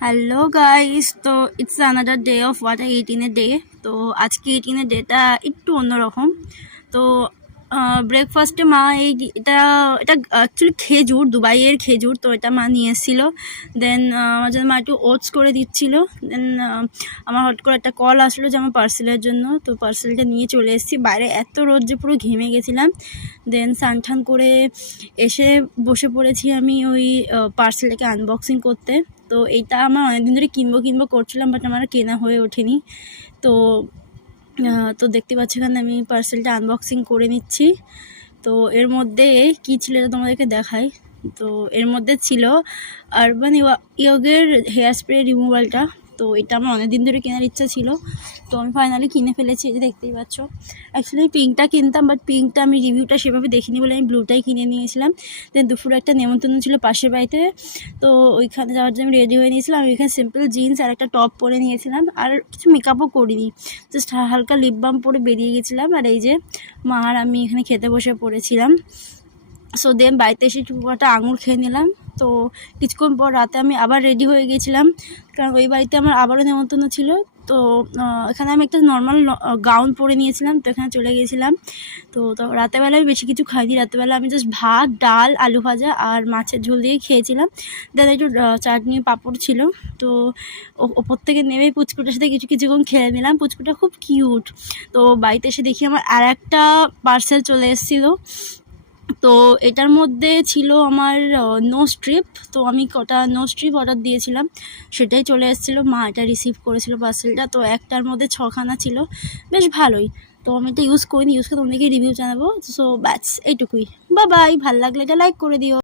Hello guys, তো it's another day of what I it in a day. তো আজকে it in a data একটু অন্যরকম। তো ব্রেকফাস্টে মা এটা এটা অ্যাকচুয়ালি খেজুর, দুবাইয়ের খেজুর। তো এটা মা নিয়ে এসেছিলো। দেন আমার জন্য মা একটু ওটস করে দিচ্ছিলো। দেন আমার হট করে একটা কল আসলো যে আমার পার্সেলের জন্য। তো পার্সেলটা নিয়ে চলে এসেছি। বাইরে এত রোদ যে পুরো ঘেমে গেছিলাম। দেন স্নান করে এসে বসে পড়েছি আমি ওই পার্সেলটাকে আনবক্সিং করতে। তো এইটা আমার অনেকদিন ধরে কিনবো করছিলাম, বাট আমার কেনা হয়ে ওঠেনি। তো তো দেখতে পাচ্ছি এখানে আমি পার্সেলটা আনবক্সিং করে নিচ্ছি। তো এর মধ্যে কী ছিল এটা তোমাদেরকে দেখাই। তো এর মধ্যে ছিল আরবান ইয়োগের হেয়ার স্প্রে রিমুভালটা। তো এটা আমার অনেকদিন ধরে কেনার ইচ্ছা ছিল, তো আমি ফাইনালি কিনে ফেলেছি। এই যে দেখতেই পাচ্ছ। অ্যাকচুয়ালি আমি পিঙ্কটা কিনতাম, বাট পিঙ্কটা আমি রিভিউটা সেভাবে দেখিনি বলে আমি ব্লুটাই কিনে নিয়েছিলাম। দেন দুপুরে একটা নেমন্তন্ন ছিল পাশের বাড়িতে, তো ওইখানে যাওয়ার জন্য আমি রেডি হয়ে নিয়েছিলাম। আমি এখানে সিম্পল জিন্স আর একটা টপ পরে নিয়েছিলাম, আর কিছু মেকআপও করিনি, জাস্ট হালকা লিপ বাম পরে বেরিয়ে গেছিলাম। আর এই যে মা আর আমি এখানে খেতে বসে পড়েছিলাম। সো দেন বাড়িতে এসে একটু একটা আঙুর খেয়ে নিলাম। তো কিছুক্ষণ পর রাতে আমি আবার রেডি হয়ে গেছিলাম, কারণ ওই বাড়িতে আমার আবারও নেমন্তন্ন ছিল। তো এখানে আমি একটা নর্মাল গাউন পরে নিয়েছিলাম, তো এখানে চলে গেছিলাম। তো রাতেরবেলা আমি বেশি কিছু খাইনি। রাতেরবেলা আমি জাস্ট ভাত, ডাল, আলু ভাজা আর মাছের ঝোল দিয়ে খেয়েছিলাম। দেন একটু চাটনি, পাঁপড় ছিল। তো ওপর থেকে নেমে পুচকুটার সাথে কিছুক্ষণ খেয়ে নিলাম। পুচকুটা খুব কিউট। তো বাড়িতে এসে দেখি আমার আর একটা পার্সেল চলে এসেছিলো। তো এটার মধ্যে ছিল আমার নো স্ট্রিপ। তো আমি কটা নো স্ট্রিপ অর্ডার দিয়েছিলাম, সেটাই চলে এসেছিলো। মা এটা রিসিভ করেছিল পার্সেলটা। তো একটার মধ্যে 6খানা ছিল, বেশ ভালোই। তো আমি এটা ইউজ করিনি, ইউজ করে তোমাদেরকে রিভিউ জানাবো। সো ব্যাস এইটুকুই। বাই, ভালো লাগলে এটা লাইক করে দিও।